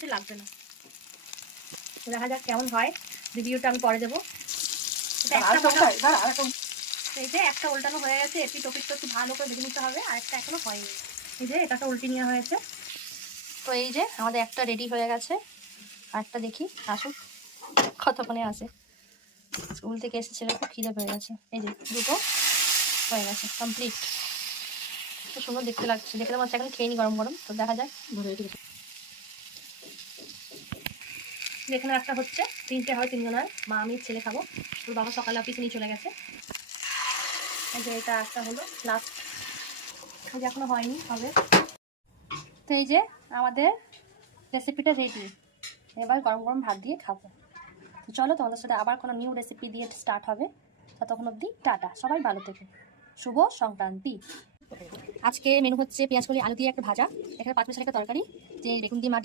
কিছু লাগবে না। দেখা যাক কেমন হয়, রিভিউটা আমি পরে দেবো। এই যে একটা উল্টানো হয়ে গেছে, এপিট ওপিটটা একটু ভালো করে ভেজে নিতে হবে, আর একটা এখনো হয়নি। এই যে এটা তো উল্টে নেওয়া হয়েছে। তো এই যে আমাদের একটা রেডি হয়ে গেছে, আর একটা দেখি আসুক কতক্ষণে আসে। স্কুল থেকে এসে ছেলে খুব খিদে পেয়ে গেছে। এই যে দুটো হয়ে গেছে কমপ্লিট। তো সুন্দর দেখতে লাগছে, দেখে তো মনে হচ্ছে এখন খেয়ে নি গরম গরম। তো দেখা যাক। এখানে একটা হচ্ছে, তিনটে হয়, তিনজনের, মা আমি ছেলে খাবো। তোর বাবা সকালে অফিসে নিয়ে চলে গেছে। এই যে এটা একটা হলো লাস্ট, এই যে এখনো হয়নি, হবে। তো এই যে আমাদের রেসিপিটা রেডি, এবার গরম গরম ভাত দিয়ে খাবো। তো চলো তোমাদের সাথে আবার কোনো নিউ রেসিপি দিয়ে স্টার্ট হবে। ততক্ষণ অবধি টাটা, সবাই ভালো থেকো, শুভ সংক্রান্তি। আজকে মেনু হচ্ছে পেঁয়াজ কলি আলু দিয়ে একটা ভাজা, এখানে 5 মিশালি একটা তরকারি, যে বেগুন দিয়ে মা